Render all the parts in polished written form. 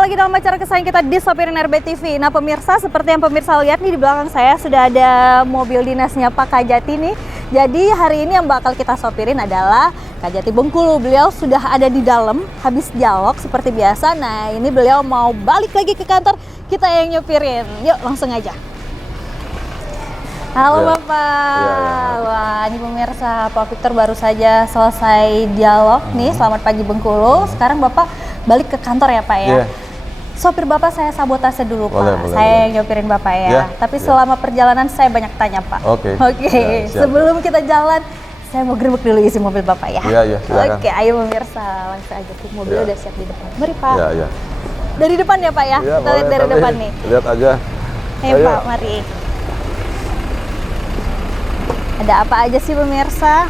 lagi dalam acara kesayangan kita di Sopirin RB TV. Nah pemirsa, seperti yang pemirsa lihat nih di belakang saya sudah ada mobil dinasnya Pak Kajati nih. Jadi hari ini yang bakal kita sopirin adalah Kajati Bengkulu. Beliau sudah ada di dalam, habis dialog seperti biasa. Nah ini beliau mau balik lagi ke kantor, kita yang nyupirin. Yuk langsung aja. Halo ya. Bapak, ya. Wah ini pemirsa, Pak Victor baru saja selesai dialog nih, selamat pagi Bengkulu. Sekarang Bapak balik ke kantor ya Pak ya? Sopir Bapak saya sabotase dulu Pak, saya yang nyopirin Bapak ya. Tapi selama perjalanan saya banyak tanya Pak. Oke. Sebelum kita jalan, saya mau gerbek dulu isi mobil Bapak ya. Iya, silakan. Oke, ayo pemirsa, langsung aja tuh mobil udah siap di depan. Mari Pak. Iya. Dari depan ya Pak ya? Kita lihat dari depan nih. Lihat aja. Ayo Pak, mari. Ada apa aja sih pemirsa?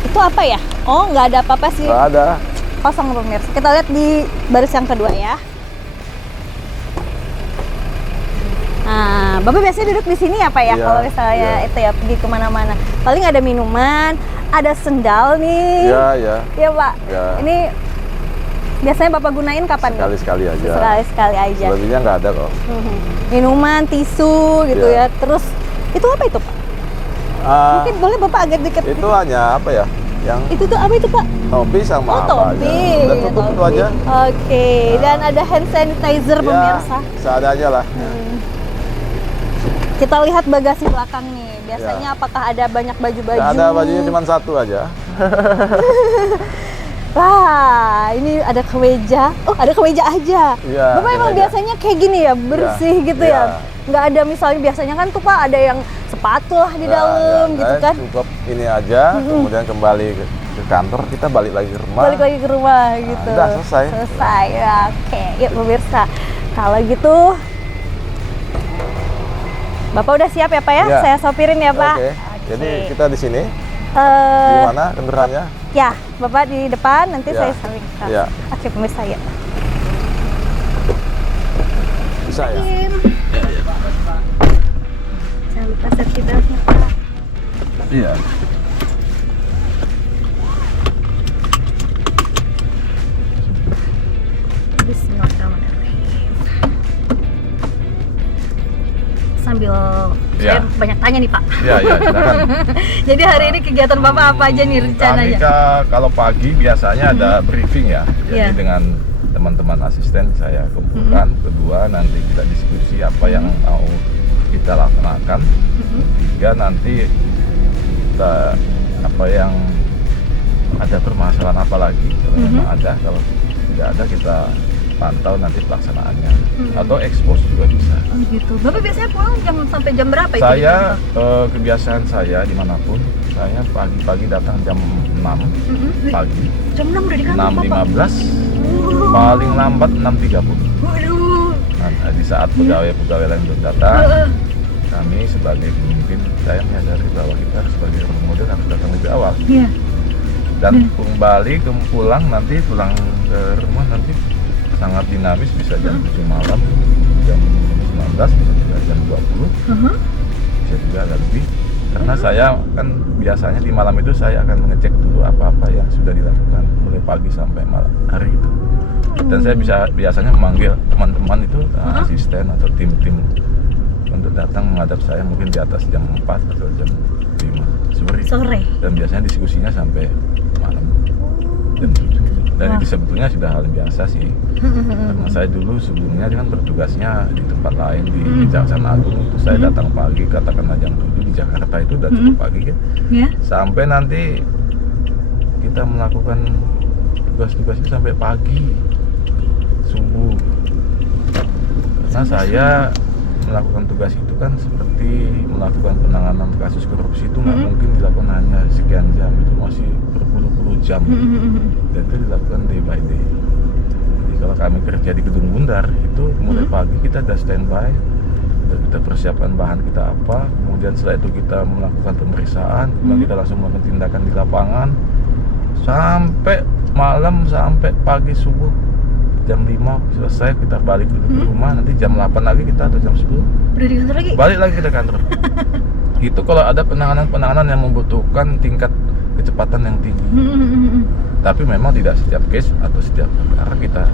Itu apa ya? Oh, nggak ada apa-apa sih. Nggak ada. Kosong pemirsa. Kita lihat di baris yang kedua ya. Nah, Bapak biasanya duduk di sini ya Pak ya? Kalau misalnya itu ya pergi kemana-mana. Paling ada minuman, ada sendal nih. Iya. Iya Pak. Ya. Ini biasanya Bapak gunain kapan? Sekali-sekali aja. Sekali-sekali aja. Selebihnya nggak ada kok. Minuman, tisu gitu ya. Terus itu apa itu Pak? Mungkin boleh Bapak agak dekat. Itu hanya apa ya? Yang itu tuh apa itu Pak? Topi sama apa aja. Udah cukup itu aja. Oke. Dan ada hand sanitizer pemirsa. Seadanya lah. Kita lihat bagasi belakang nih. Biasanya apakah ada banyak baju-baju? Nggak ada, bajunya cuma satu aja. Wah, ini ada kemeja. Oh, ada kemeja aja. Ya, Bapak emang biasanya kayak gini ya, bersih gitu ya? Nggak ada misalnya biasanya kan tuh Pak ada yang sepatu lah di dalam gitu kan? Cukup ini aja, kemudian kembali ke kantor, kita balik lagi ke rumah. Balik lagi ke rumah gitu. Udah selesai. Selesai, ya, oke. Yuk pemirsa, kalau gitu Bapak udah siap ya Pak ya? Saya sopirin ya Pak. Oke. Jadi kita di sini. Di mana kendaraannya? Ya, Bapak di depan, nanti saya sering. Oke pemirsa ya. Bisa ya? Jangan lupa safety belt-nya Pak. Iya. Bismillahirrahmanirrahim. Sambil saya banyak tanya nih Pak. Iya, silakan. Jadi hari ini kegiatan Bapak apa aja nih rencananya? Kami kalau pagi biasanya ada briefing ya. Jadi dengan teman-teman asisten saya kumpulkan, kedua nanti kita diskusi apa yang mau kita laksanakan, ketiga nanti kita apa yang ada permasalahan apa lagi kalau memang ada, kalau tidak ada kita pantau nanti pelaksanaannya atau ekspos juga bisa. Oh gitu. Bapak biasanya pulang sampai jam berapa itu? Saya kebiasaan saya dimanapun saya pagi-pagi datang jam 6 pagi. Jam 6 udah di kantor 6.15, paling lambat 6.30. Waduh. Nah, di saat pegawai-pegawai lain belum datang, kami sebagai pemimpin saya menyadari bahwa kita sebagai role model harus datang lebih awal. Iya. Dan kembali pulang ke rumah nanti sangat dinamis, bisa jam 7 malam, jam 19, bisa juga jam 20, bisa juga agak lebih. Karena saya kan biasanya di malam itu saya akan mengecek dulu apa-apa yang sudah dilakukan mulai pagi sampai malam hari itu. Dan saya biasanya memanggil teman-teman itu, asisten atau tim-tim untuk datang menghadap saya mungkin di atas jam 4 atau jam 5 sore. Dan biasanya diskusinya sampai malam jam 7. Dan itu sebetulnya sudah hal biasa sih. Karena saya dulu sebelumnya kan bertugasnya di tempat lain di Kejaksaan Agung itu saya datang pagi, katakanlah jam 7 di Jakarta itu udah cukup pagi kan. Sampai nanti kita melakukan tugas-tugas itu sampai pagi, subuh. Karena saya melakukan tugas itu kan seperti melakukan penanganan kasus korupsi itu nggak mungkin dilakukan hanya sekian jam, itu masih berpuluh-puluh jam. Dan itu dilakukan day by day. Jadi kalau kami kerja di Gedung Bundar itu mulai pagi kita udah standby, kita persiapkan bahan kita apa, kemudian setelah itu kita melakukan pemeriksaan, kemudian kita langsung melakukan tindakan di lapangan sampai malam, sampai pagi subuh jam 5 selesai, kita balik ke rumah, nanti jam 8 lagi kita atau jam 10 udah di kantor lagi? Balik lagi ke kantor. Itu kalau ada penanganan yang membutuhkan tingkat kecepatan yang tinggi. Tapi memang tidak setiap case atau setiap perkara kita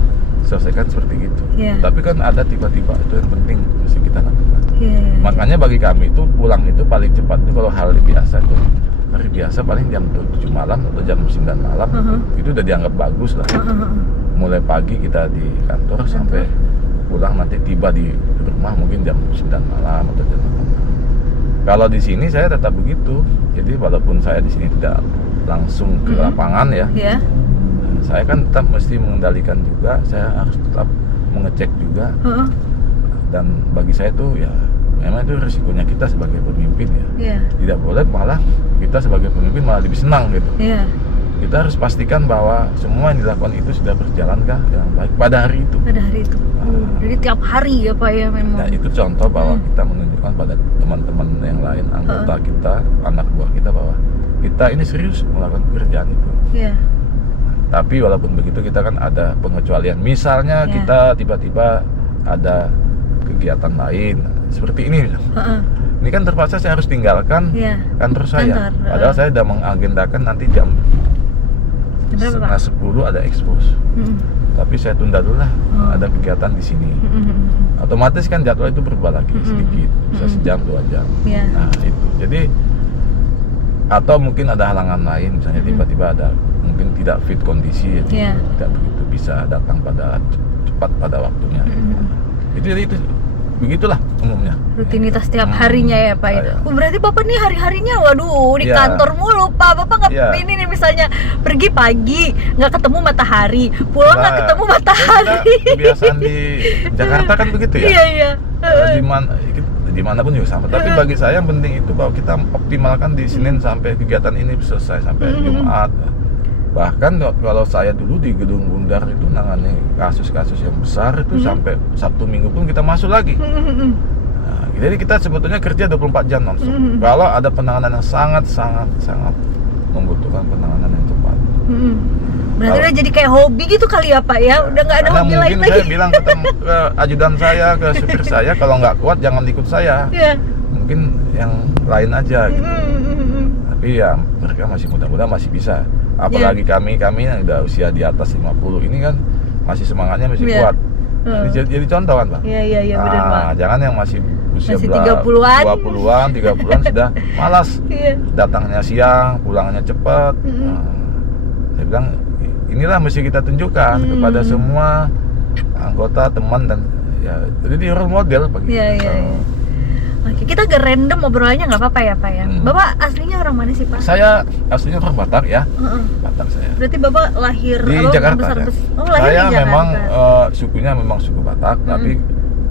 selesaikan seperti itu. Iya. Tapi kan ada tiba-tiba itu yang penting mesti kita lakukan. Iya. Makanya bagi kami itu pulang itu paling cepat itu kalau hari biasa itu hari biasa paling jam 7 malam atau jam 9 malam itu udah dianggap bagus lah. Mulai pagi kita di kantor sampai pulang nanti tiba di rumah mungkin jam 9 malam atau jam 8 malam. Kalau di sini saya tetap begitu. Jadi walaupun saya di sini tidak langsung ke lapangan ya. Iya. Saya kan tetap mesti mengendalikan juga, saya harus tetap mengecek juga. Dan bagi saya itu ya memang itu risikonya kita sebagai pemimpin ya. Iya. Tidak boleh malah kita sebagai pemimpin malah lebih senang gitu. Iya. Kita harus pastikan bahwa semua yang dilakukan itu sudah berjalan kah dengan baik pada hari itu. Pada hari itu. Jadi tiap hari ya Pak ya memang. Nah itu contoh bahwa kita menunjukkan pada teman-teman yang lain, anggota kita, anak buah kita bahwa kita ini serius melakukan pekerjaan itu. Iya. Tapi walaupun begitu kita kan ada pengecualian. Misalnya kita tiba-tiba ada kegiatan lain seperti ini. Ini kan terpaksa saya harus tinggalkan kantor saya. Padahal saya sudah mengagendakan nanti jam 9:30 ada expose. Tapi saya tunda dulu lah, ada kegiatan di sini. Otomatis kan jadwal itu berubah lagi sedikit, bisa sejam 2 jam. Nah itu. Jadi atau mungkin ada halangan lain, misalnya tiba-tiba ada mungkin tidak fit kondisi, tidak begitu bisa datang pada cepat pada waktunya. Itu begitulah umumnya. Rutinitas setiap harinya ya Pak ya. Berarti Bapak nih hari-harinya waduh di kantor mulu Pak. Bapak nggak ini nih misalnya pergi pagi nggak ketemu matahari, pulang nggak ketemu matahari. Kebiasaan di Jakarta kan begitu ya. Iya. Dimanapun juga sama. Tapi bagi saya yang penting itu bahwa kita optimalkan di Senin sampai kegiatan ini selesai sampai Jumat. Bahkan kalau saya dulu di Gedung Bundar itu nangani kasus-kasus yang besar itu sampai Sabtu Minggu pun kita masuk lagi. Nah, jadi kita sebetulnya kerja 24 jam nonstop. Kalau ada penanganan yang sangat membutuhkan penanganan yang cepat. Berarti udah jadi kayak hobi gitu kali ya Pak ya? Udah nggak ada hobi lain lagi. Mungkin saya bilang ke ajudan saya, ke supir saya, kalau nggak kuat jangan ikut saya. Mungkin yang lain aja gitu. Tapi ya mereka masih muda-muda masih bisa. Apalagi kami yang udah usia di atas 50 ini kan masih semangatnya masih kuat. Jadi contoh kan Pak? Iya benar Pak. Jangan yang masih usia 30-an 30-an sudah malas. Datangnya siang, pulangnya cepat. Saya bilang inilah mesti kita tunjukkan kepada semua anggota, teman dan ya jadi di role model bagi kita. Oke, kita agak random obrolannya nggak apa-apa ya Pak ya. Bapak aslinya orang mana sih Pak? Saya aslinya orang Batak ya. Batak saya. Berarti Bapak lahir di Jakarta. Lahir saya di Jakarta. Memang sukunya memang suku Batak, tapi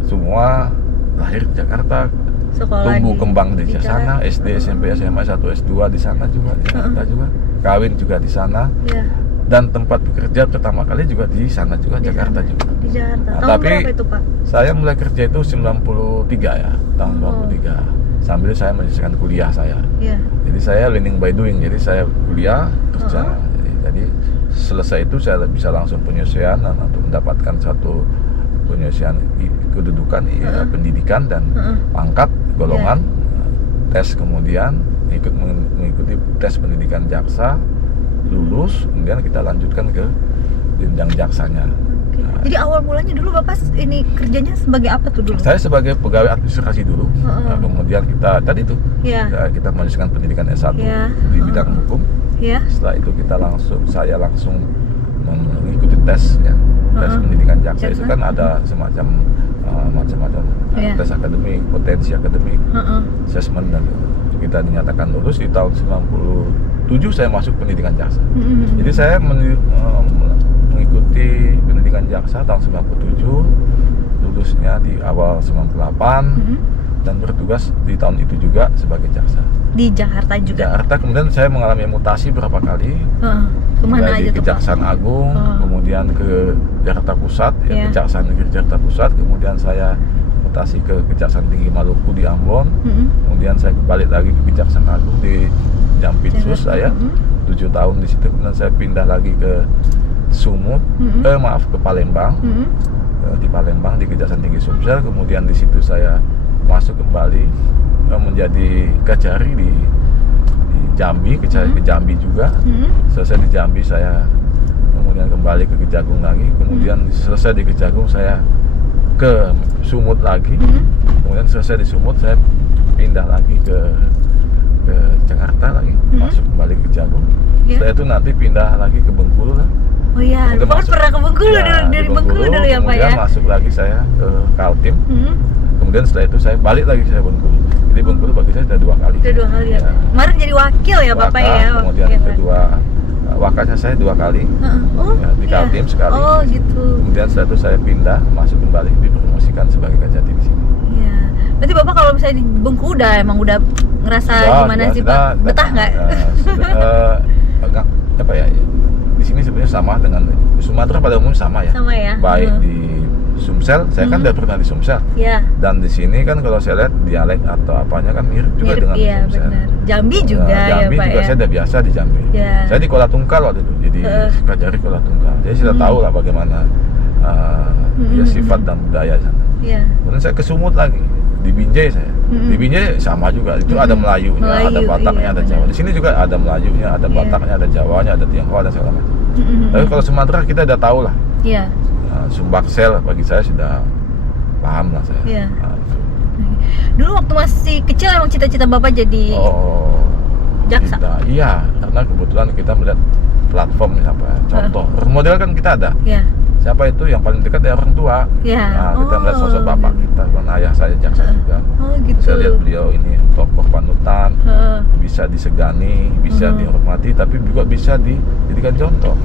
semua lahir di Jakarta. Sekolah tumbuh kembang di sana, SD, SMP, SMA 1, S2 di sana juga, di Jakarta juga. Kawin juga di sana. Dan tempat bekerja pertama kali juga di sana juga, di Jakarta juga. Di Jakarta. Nah, tahun tapi berapa itu Pak? Saya mulai kerja itu 93 ya, tahun 93. Sambil saya menyelesaikan kuliah saya. Jadi saya learning by doing. Jadi saya kuliah, kerja. Jadi selesai itu saya bisa langsung penyelesaian untuk mendapatkan satu penyelesaian kedudukan pendidikan dan pangkat golongan. Tes kemudian mengikuti tes pendidikan jaksa, lulus, kemudian kita lanjutkan ke jenjang jaksanya. Jadi awal mulanya dulu Bapak ini kerjanya sebagai apa tuh dulu? Saya sebagai pegawai administrasi dulu. Kemudian kita tadi tuh kita melanjutkan pendidikan S1 di bidang hukum. Setelah itu saya langsung mengikuti tes tes pendidikan jaksa. Itu kan ada semacam macam-macam tes akademik, potensi akademik, assessment, dan kita dinyatakan lulus di tahun 97 saya masuk pendidikan jaksa. Jadi saya mengikuti pendidikan jaksa tahun 97, lulusnya di awal 98, dan bertugas di tahun itu juga sebagai jaksa. Di Jakarta juga? Di Jakarta, kemudian saya mengalami mutasi berapa kali. Kemana aja tuh Pak? Kejaksaan Agung, kemudian ke Jakarta Pusat, Kejaksaan Negeri Jakarta Pusat, kemudian saya mutasi ke Kejaksaan Tinggi Maluku di Ambon, kemudian saya balik lagi ke Kejaksaan Agung di Jampitsus saya 7 tahun di situ, kemudian saya pindah lagi ke Sumut, ke Palembang, di Palembang di Kejaksaan Tinggi Sumsel, kemudian di situ saya masuk kembali menjadi kejari di Jambi, kejari ke Jambi juga. Selesai di Jambi saya kemudian kembali ke Kejagung lagi, kemudian selesai di Kejagung saya ke Sumut lagi, kemudian selesai di Sumut saya pindah lagi ke Jakarta lagi, masuk kembali ke Kejagung. Setelah itu nanti pindah lagi ke Bengkulu lah. Oh iya, Bapak pernah ke Bengkulu dari Bengkulu dulu ya Pak ya? Kemudian masuk lagi saya ke Kaltim. Kemudian setelah itu saya balik lagi saya Bengkulu. Jadi Bengkulu bagi saya sudah 2 kali. Sudah 2 kali ya. Kemarin jadi wakil ya Bapak ya? Kemudian kedua wakilnya saya 2 kali. Di Kaltim sekali. Oh gitu. Kemudian setelah itu saya pindah masuk kembali dipromosikan sebagai Kajati di sini. Iya. Berarti Bapak kalau misalnya di Bengkulu udah ngerasa gimana sih Pak? Betah nggak? Agak apa ya? Di sini sebenarnya sama dengan Sumatera pada umumnya sama ya. Sama ya. Baik di Sumsel, saya kan udah pernah di Sumsel. Iya. Dan di sini kan kalau saya lihat dialek atau apanya kan mirip juga dengan iya, Sumsel. Benar. Jambi juga Jambi ya Pak juga ya. saya udah biasa di Jambi. Yeah. Saya di Kuala Tungkal waktu itu, jadi Kajari Kuala Tungkal. Jadi saya tahu lah bagaimana ya sifat dan budaya sana. Iya. Kemudian saya ke Sumut lagi, di Binjai saya. Di Binjai sama juga, itu ada Melayunya, ada Bataknya, ada Jawa. Di sini juga ada Melayunya, ada Bataknya, ada Jawanya, ada Tionghoa dan segala macam. Tapi kalau Sumatera kita udah tahu lah. Iya. Sumbaksel bagi saya sudah paham lah saya. Iya. Dulu waktu masih kecil emang cita-cita Bapak jadi jaksa? Iya, karena kebetulan kita melihat platform apa contoh role model kan kita ada. Iya. Siapa itu yang paling dekat ya orang tua. Iya. Nah, kita melihat sosok bapak kita, kan ayah saya jaksa juga. Oh gitu. Saya lihat beliau ini tokoh panutan, bisa disegani, bisa dihormati, tapi juga bisa dijadikan contoh.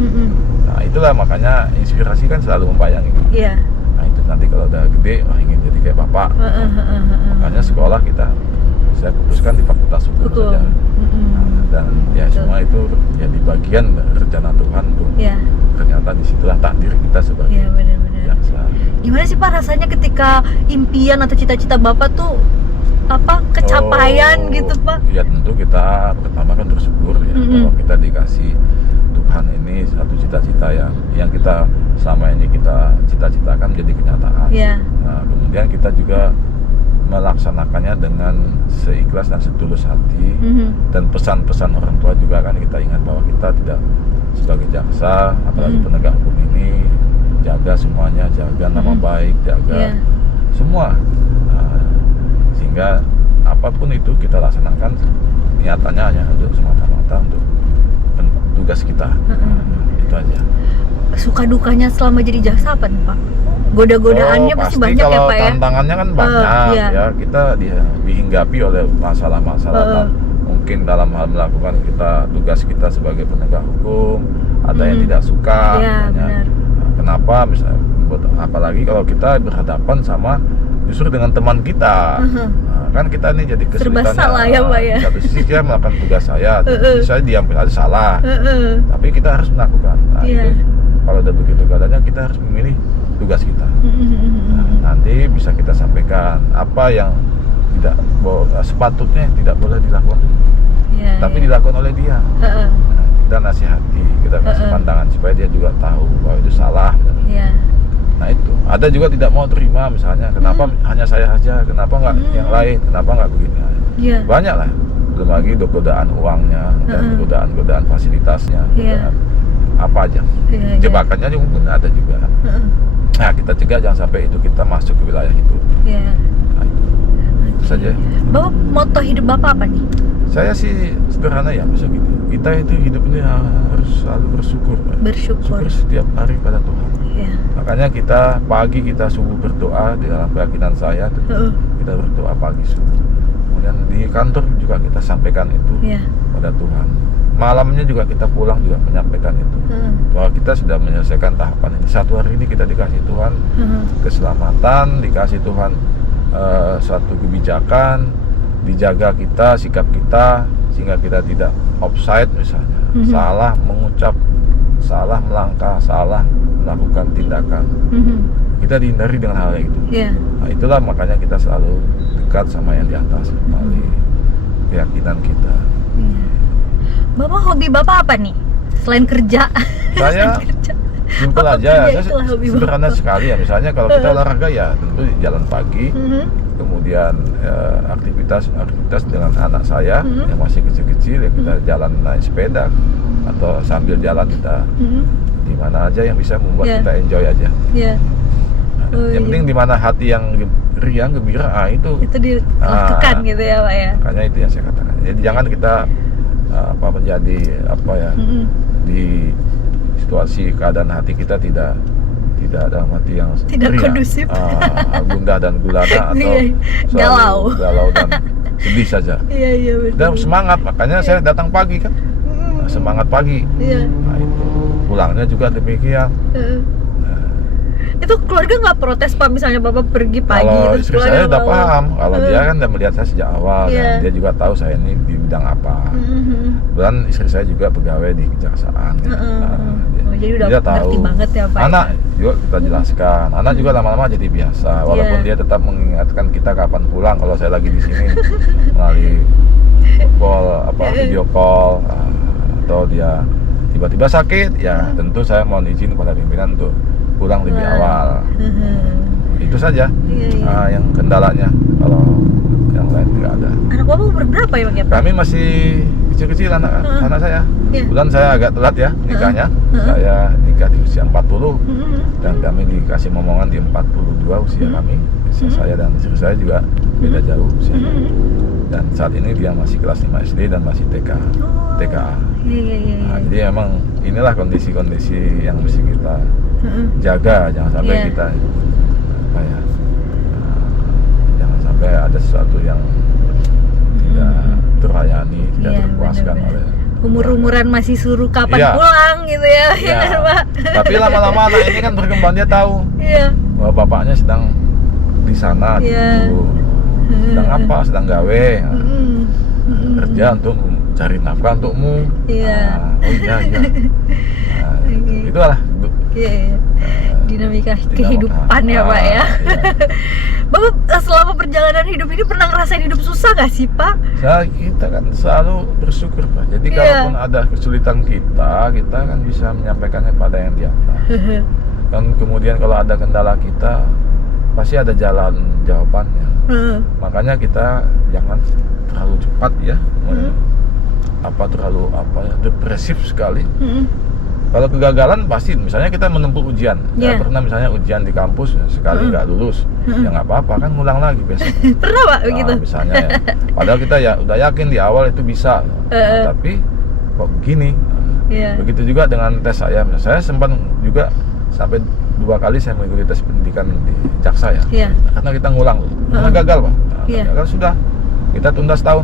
Nah itulah makanya inspirasi kan selalu membayangi. Iya. Nah itu nanti kalau udah gede, ingin jadi kayak bapak. Makanya sekolah saya putuskan di Fakultas Hukum saja. Dan ya semua itu jadi bagian rencana Tuhan tuh. Ternyata disitulah takdir kita sebagai jaksa. Gimana sih Pak rasanya ketika impian atau cita-cita Bapak tuh kecapaian gitu Pak? Ya tentu kita pertama kan bersyukur ya bahwa kita dikasih Tuhan ini satu cita-cita yang kita selama ini kita cita-citakan menjadi kenyataan. Nah, kemudian kita juga melaksanakannya dengan seikhlas dan setulus hati, dan pesan-pesan orang tua juga kan kita ingat bahwa kita tidak sebagai jaksa, apalagi penegak hukum ini, jaga semuanya, jaga nama baik, jaga semua, sehingga apapun itu kita laksanakan niatannya hanya untuk semata-mata untuk tugas kita. Itu aja. Suka dukanya selama jadi jaksa apa nih Pak? Goda-godaannya pasti banyak ya Pak ya? Kalau tantangannya kan banyak ya, kita dihinggapi oleh masalah-masalah mungkin dalam hal melakukan tugas kita sebagai penegak hukum, ada yang tidak suka, kenapa misalnya, apalagi kalau kita berhadapan sama justru dengan teman kita. Kan kita ini jadi kesulitan. Serba salah ya Pak ya? Di satu sisi dia melakukan tugas saya, saya diam saja salah, tapi kita harus melakukan. Nah, itu kalau udah begitu keadaannya kita harus memilih tugas kita. Nanti bisa kita sampaikan apa yang sepatutnya tidak boleh dilakukan, tapi dilakukan oleh dia. Kita nasihati, kita kasih pandangan supaya dia juga tahu bahwa itu salah. Nah itu ada juga tidak mau terima, misalnya kenapa hanya saya aja, kenapa nggak yang lain, kenapa nggak begini. Banyak lah, belum lagi godaan uangnya dan godaan fasilitasnya, godaan apa aja, jebakannya juga mungkin ada juga. Nah kita cegah jangan sampai itu kita masuk ke wilayah itu. Nah, itu saja. Bapak moto hidup Bapak apa nih? Saya sih sederhana ya, bisa gitu. Kita itu hidup ini harus selalu bersyukur. Bersyukur setiap hari pada Tuhan. Makanya kita pagi kita subuh berdoa, di dalam keyakinan saya kita berdoa pagi subuh. Kemudian di kantor juga kita sampaikan itu pada Tuhan. Malamnya juga kita pulang juga menyampaikan itu, bahwa kita sudah menyelesaikan tahapan ini. Satu hari ini kita dikasih Tuhan keselamatan, dikasih Tuhan suatu kebijakan, dijaga kita, sikap kita, sehingga kita tidak offside misalnya, salah mengucap, salah melangkah, salah melakukan tindakan, kita dihindari dengan hal itu. Nah itulah makanya kita selalu dekat sama yang di atas melalui keyakinan kita. Bapak hobi Bapak apa nih selain kerja? Saya simpel aja, saya sederhana sekali ya. Misalnya kalau kita olahraga ya tentu jalan pagi, kemudian aktivitas dengan anak saya yang masih kecil-kecil ya kita jalan naik sepeda, atau sambil jalan kita di mana aja yang bisa membuat kita enjoy aja. Iya. Yang penting di mana hati yang riang, gembira, itu dilakukan gitu ya Pak ya. Makanya itu yang saya katakan. Jadi jangan kita menjadi di situasi keadaan hati kita tidak dalam hati yang tidak riang, kondusif, gundah dan gulana atau galau dan sedih saja. Iya betul. Dan semangat, makanya saya datang pagi kan, semangat pagi. Nah itu pulangnya juga demikian. Itu keluarga nggak protes Pak, misalnya Bapak pergi pagi? Kalau terus istri saya udah paham, kalau dia kan udah melihat saya sejak awal, dan dia juga tahu saya ini di bidang apa. Kemudian istri saya juga pegawai di kejaksaan. Jadi udah dia tahu. ngerti banget ya Pak. Anak juga kita jelaskan, anak juga lama-lama jadi biasa, walaupun dia tetap mengingatkan kita kapan pulang kalau saya lagi di sini melalui video call, atau dia tiba-tiba sakit, ya tentu saya mohon izin kepada pimpinan untuk pulang lebih awal. Itu saja yang kendalanya, kalau yang lain tidak ada. Anak Bapak umur berapa ya Pak? Kami masih kecil-kecil anak saya. Kebetulan saya agak telat ya nikahnya. Saya nikah di usia 40 dan kami dikasih momongan di 42 usia kami. Usia saya dan istri saya juga beda jauh usianya. Dan saat ini dia masih kelas 5 SD dan masih TKA. Nah, jadi memang inilah kondisi-kondisi yang mesti kita jaga, jangan sampai kita jangan sampai ada sesuatu yang tidak terlayani, tidak terpuaskan oleh umur-umuran masih suruh kapan pulang gitu ya. Pak. Tapi lama-lama anak ini kan berkembang, dia tahu bahwa bapaknya sedang di sana, sedang apa, sedang gawe, kerja untuk cari nafkah untukmu. Itulah dinamika kehidupan ya Pak ya. Bapak selama perjalanan hidup ini pernah ngerasain hidup susah gak sih Pak? Kita kan selalu bersyukur Pak. Jadi kalaupun ada kesulitan kita kan bisa menyampaikannya pada yang di atas. Dan kemudian kalau ada kendala kita pasti ada jalan jawabannya. Makanya kita jangan terlalu cepat ya, terlalu depresif sekali. Kalau kegagalan pasti, misalnya kita menempuh ujian, saya pernah misalnya ujian di kampus sekali nggak lulus, ya nggak apa-apa kan, ngulang lagi besok. Pernah Pak begitu? Misalnya ya, padahal kita ya udah yakin di awal itu bisa, tapi kok begini. Begitu juga dengan tes saya sempat juga sampai 2 kali saya mengikuti tes pendidikan di Jaksa ya, karena kita ngulang, karena gagal Pak. Gagal sudah, kita tunda setahun.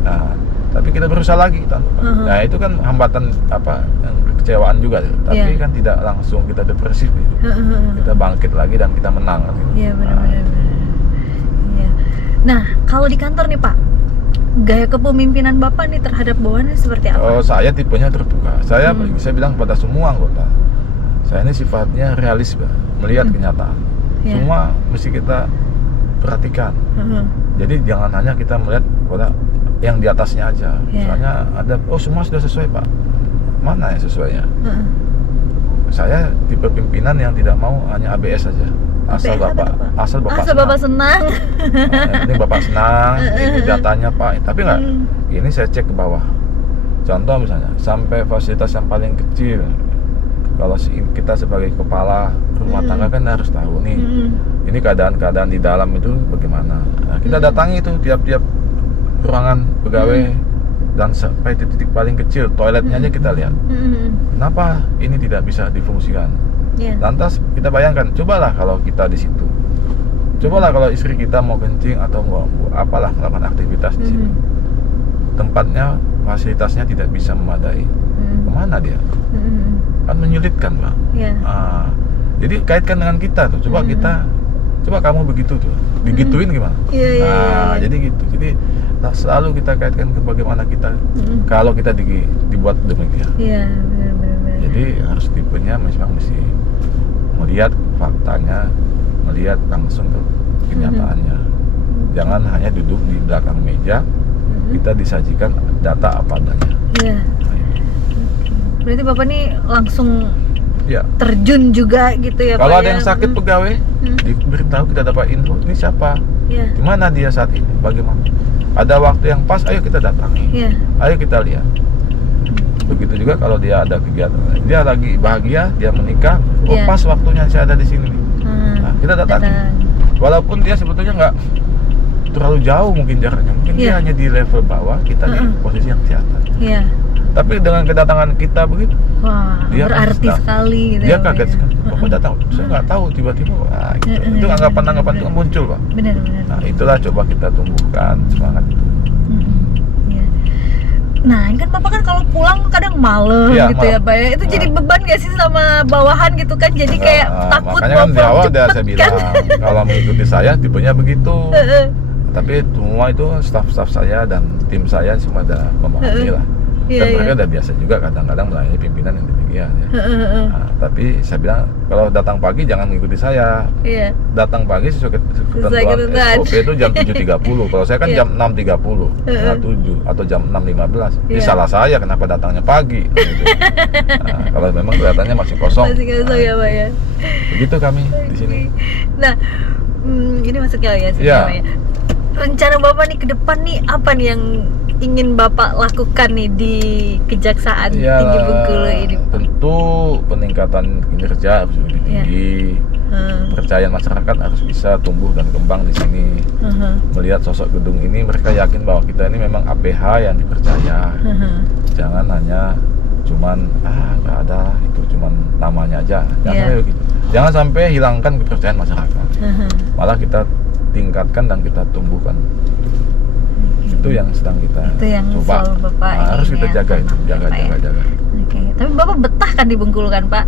Nah, tapi kita berusaha lagi kita. Nah itu kan hambatan kekecewaan juga, tapi kan tidak langsung kita depresif gitu. Kita bangkit lagi dan kita menang gitu. Iya benar-benar. Nah kalau di kantor nih Pak, gaya kepemimpinan Bapak nih terhadap bawahannya seperti apa? Saya tipenya terbuka. Saya bilang kepada semua anggota, saya ini sifatnya realis Pak, melihat kenyataan. Semua mesti kita perhatikan. Jadi jangan hanya kita melihat pada yang di atasnya aja. Misalnya ada, semua sudah sesuai Pak, mana yang sesuainya? Saya tipe pimpinan yang tidak mau hanya ABS saja. Asal Bapak senang. Yang penting Bapak senang, ini datanya Pak. Tapi enggak, ini saya cek ke bawah. Contoh misalnya, sampai fasilitas yang paling kecil. Kalau kita sebagai kepala rumah tangga kan harus tahu nih, ini keadaan-keadaan di dalam itu bagaimana. Nah, kita datangi itu tiap-tiap ruangan pegawai dan sampai titik paling kecil toiletnya aja kita lihat. Kenapa ini tidak bisa difungsikan? Lantas kita bayangkan, cobalah kalau kita di situ, cobalah kalau istri kita mau kencing atau mau apalah melakukan aktivitas di situ, tempatnya, fasilitasnya tidak bisa memadai, kemana dia? Kan menyulitkan Pak. Jadi kaitkan dengan kita tuh, coba kamu begitu tuh, digituin gimana? Jadi gitu. Jadi selalu kita kaitkan ke bagaimana kita kalau kita dibuat demikian. Benar. Jadi harus tipenya memang mesti melihat faktanya, melihat langsung ke kenyataannya. Jangan hanya duduk di belakang meja, kita disajikan data apa adanya. Berarti Bapak nih langsung terjun juga gitu ya Pak? Kalau ada yang sakit pegawai, diberitahu, kita dapat info, ini siapa? Di mana dia saat ini? Bagaimana? Ada waktu yang pas, ayo kita datangi. Ayo kita lihat. Begitu juga kalau dia ada kegiatan, dia lagi bahagia, dia menikah, Iya. pas waktunya saya ada di sini nih. Nah, kita datang. Walaupun dia sebetulnya nggak terlalu jauh mungkin jaraknya, mungkin dia Iya. hanya di level bawah, kita di posisi yang di atas. Iya. Tapi dengan kedatangan kita begitu, Wah, dia berarti pasti sekali gitu dia ya, Pak, kaget ya. sekali. Bapak datang, saya nggak tahu tiba-tiba. Nah, gitu. Itu anggapan-anggapan itu muncul, Pak. Benar. Nah, itulah coba kita tumbuhkan semangat itu. Iya. Nah, ini kan Bapak kan kalau pulang kadang malam Iya, gitu ya, malam. Pak ya. Itu jadi beban gak sih sama bawahan gitu kan? Jadi Enggak, kayak takut makanya mau kan di pulang awal udah cepet saya kan? bilang kalau mengikuti saya tipenya begitu. Tapi semua itu staff-staff saya dan tim saya semua udah memahami lah. Iya, Dan mereka iya. udah biasa juga kadang-kadang melayani pimpinan yang demikian ya. Nah, tapi saya bilang kalau datang pagi jangan mengikuti saya. Iya. Datang pagi sesuai ketentuan ketentuan. SOP itu jam 7.30. Kalau saya kan Iya. jam 6.30, setengah 7 atau jam 6.15. Ini Iya. salah saya kenapa datangnya pagi. Gitu. Nah, kalau memang kelihatannya masih kosong. Masih kosong ya, Pak ya. Begitu kami di sini. Nah, ini masuknya ya sih, Iya. Pak ya. Rencana Bapak nih ke depan nih apa nih yang ingin Bapak lakukan nih di Kejaksaan Ya, Tinggi Bengkulu ini, Pak? tentu peningkatan kinerja harus lebih Iya. tinggi. Kepercayaan masyarakat harus bisa tumbuh dan kembang di sini. Melihat sosok gedung ini, mereka yakin bahwa kita ini memang APH yang dipercaya. Jangan hanya cuman nggak ada, itu cuman namanya aja. Jangan Iya. kayak gitu. Jangan sampai hilangkan kepercayaan masyarakat. Malah kita tingkatkan dan kita tumbuhkan. Itu yang sedang kita Itu yang coba. selalu Bapak Harus ingin kita ya, jaga itu, tanam, jaga. Pak ya. Oke, tapi Bapak betah kan di Bengkulu kan, Pak?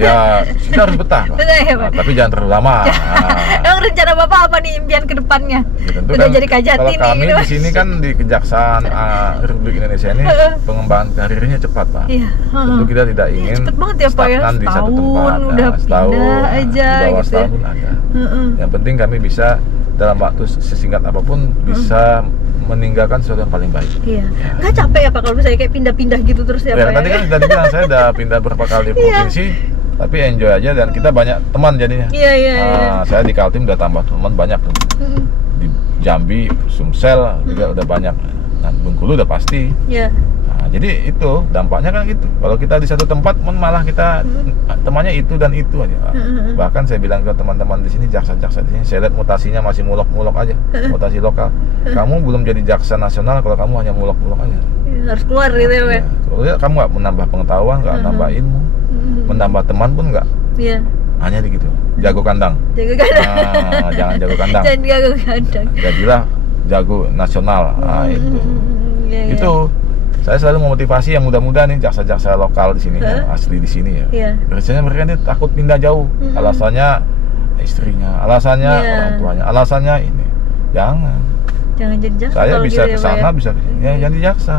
Ya, kita harus betah, Pak. Betah ya, Pak? Nah, tapi jangan terlalu lama. Nah, Emang rencana Bapak apa nih impian ke depannya? ya tentu Udah kan jadi Kajati kalau nih, kami gitu. di sini kan di Kejaksaan Republik Indonesia ini pengembangan karirnya cepat, Pak. Iya. Tentu kita tidak ingin Cepet banget ya, Pak ya. stagnan di satu Setahun tempat. udah Setahun, pindah aja di bawah gitu ya. setahun ada. Yang penting kami bisa dalam waktu sesingkat apapun bisa meninggalkan sesuatu yang paling baik. Iya. Nggak capek ya, Pak, kalau misalnya kayak pindah-pindah gitu terus ya, Ya, Pak? tadi kan tadi bilang saya udah pindah berapa kali provinsi, tapi enjoy aja dan kita banyak teman jadinya. Iya. Saya di Kaltim udah tambah teman banyak tuh. Di Jambi, Sumsel juga udah banyak. Nah, Bengkulu udah pasti. Iya. Nah, jadi itu dampaknya kan gitu. Kalau kita di satu tempat malah kita temannya itu dan itu aja. Bahkan saya bilang ke teman-teman di sini, jaksa-jaksa di sini, saya lihat mutasinya masih mulok-mulok aja, mutasi lokal. Kamu belum jadi jaksa nasional kalau kamu hanya mulok-mulok aja. Iya, harus keluar gitu ya, Pak? Ya, kalau lihat kamu nggak menambah pengetahuan, nggak menambah ilmu, menambah teman pun nggak. Iya. Hanya di gitu. Jago kandang. Jaga kandang. Jangan jago kandang. Jangan jaga kandang. Jadilah jago nasional. Nah, itu. Iya. Itu saya selalu memotivasi yang muda-muda nih, jaksa-jaksa lokal di sini, yang asli di sini ya. Iya. Biasanya mereka ini takut pindah jauh, alasannya istrinya, alasannya Iya. orang tuanya, alasannya ini. Jangan. Jangan jadi jaksa. Saya kalau bisa gitu ke ya, Pak sana, ya? bisa ke sini. Ya, jadi jaksa.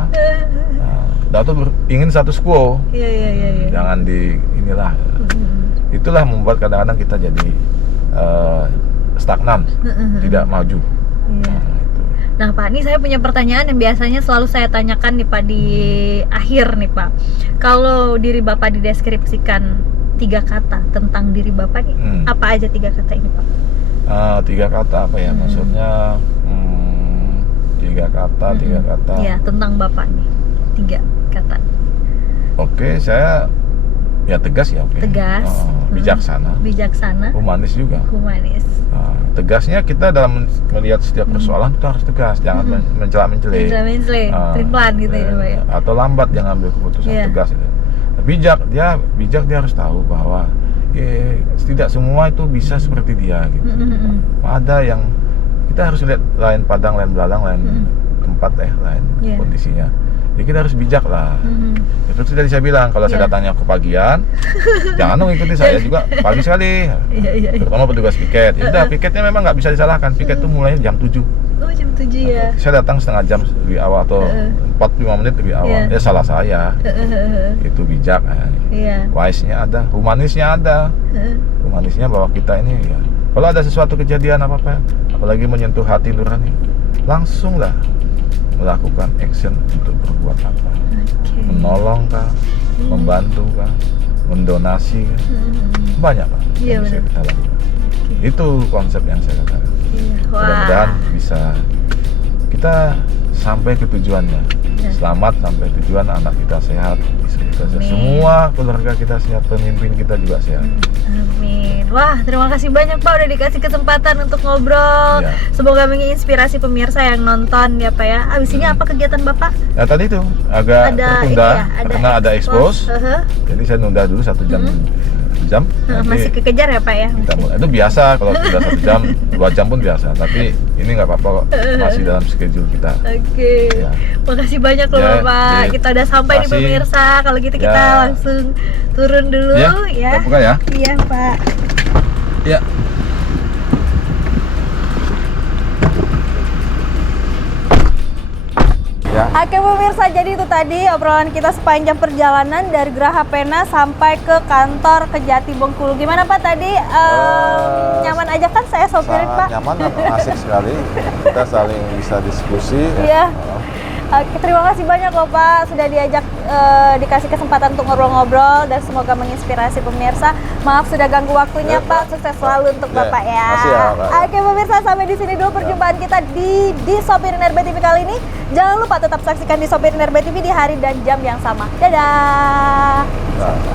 Nah, atau ingin status quo. Iya. Jangan di inilah. Itulah membuat kadang-kadang kita jadi stagnan, tidak maju. Iya. Nah, itu. Nah, Pak, ini saya punya pertanyaan yang biasanya selalu saya tanyakan nih, Pak, di akhir nih, Pak. Kalau diri Bapak dideskripsikan 3 kata tentang diri Bapak nih, apa aja 3 kata ini, Pak? 3 kata apa ya? Maksudnya 3 kata. Iya, tentang Bapak nih. 3 kata. Oke, saya ya tegas ya, oke. Tegas. Bijaksana. Bijaksana. Humanis juga. Humanis. Tegasnya kita dalam melihat setiap persoalan kita harus tegas, jangan mencela-mencela. Mencela-mencela, pelin-pelan gitu ya, Pak ya. Atau lambat jangan ambil keputusan, Iya. tegas itu. Bijak dia harus tahu bahwa tidak semua itu bisa seperti dia gitu. Ada yang kita harus lihat lain padang, lain belalang, lain tempat lain Iya. kondisinya. Jadi kita harus bijak lah. Seperti tadi saya bilang, kalau saya Iya. datangnya kepagian, jangan dong ikuti saya juga pagi sekali. Iya. Terutama petugas piket. Ya udah, piketnya memang nggak bisa disalahkan. Piket itu mulainya jam 7. Oh, jam 7 ya. Saya datang setengah jam lebih awal atau 45 menit lebih awal. Iya. Ya salah saya. Itu bijak. Iya. Wise-nya ada, humanisnya ada. Humanisnya bahwa kita ini ya, kalau ada sesuatu kejadian apa-apa, apalagi menyentuh hati nurani, langsung lah melakukan action untuk berbuat apa. Menolong kah, membantu kah, mendonasi kah. Banyak Pak Iya, yang bisa benar. kita lakukan. Itu konsep yang saya katakan. Iya. Mudah-mudahan bisa kita sampai ke tujuannya selamat sampai tujuan, anak kita sehat, istri kita sehat, Amin. semua keluarga kita sehat, pemimpin kita juga sehat. Amin. Wah, terima kasih banyak Pak udah dikasih kesempatan untuk ngobrol. Iya. Semoga menginspirasi pemirsa yang nonton ya Pak ya. Abis ini apa kegiatan Bapak? Ya tadi tuh agak Ada tertunda ini ya, karena ada expose. Jadi saya nunda dulu 1 jam. Nanti Masih kekejar ya Pak ya? kita mulai. Itu biasa kalau sudah 1 jam, 2 jam pun biasa. Tapi ini nggak apa-apa kok, masih dalam schedule kita. Oke. Ya. Makasih banyak loh Ya, Bapak. Kita udah sampai nih makasih. pemirsa. Kalau gitu kita Ya. langsung turun dulu Ya, ya. kita buka ya. Iya Pak. Ya. Ya. Oke pemirsa, jadi itu tadi obrolan kita sepanjang perjalanan dari Geraha Pena sampai ke kantor Kejati Bengkulu. Gimana Pak tadi? Nyaman aja kan saya sopirin Sangat Pak? nyaman dan asik sekali. Kita saling bisa diskusi. Iya. Oke, terima kasih banyak loh Pak sudah dikasih kesempatan untuk ngobrol-ngobrol dan semoga menginspirasi pemirsa. Maaf sudah ganggu waktunya Ya, Pak. Sukses selalu untuk Ya, Bapak ya. makasih ya, Pak. Oke pemirsa, sampai di sini dulu perjumpaan kita di Sopirin RB TV kali ini. Jangan lupa tetap saksikan di Sopirin RB TV di hari dan jam yang sama. Dadah. Nah.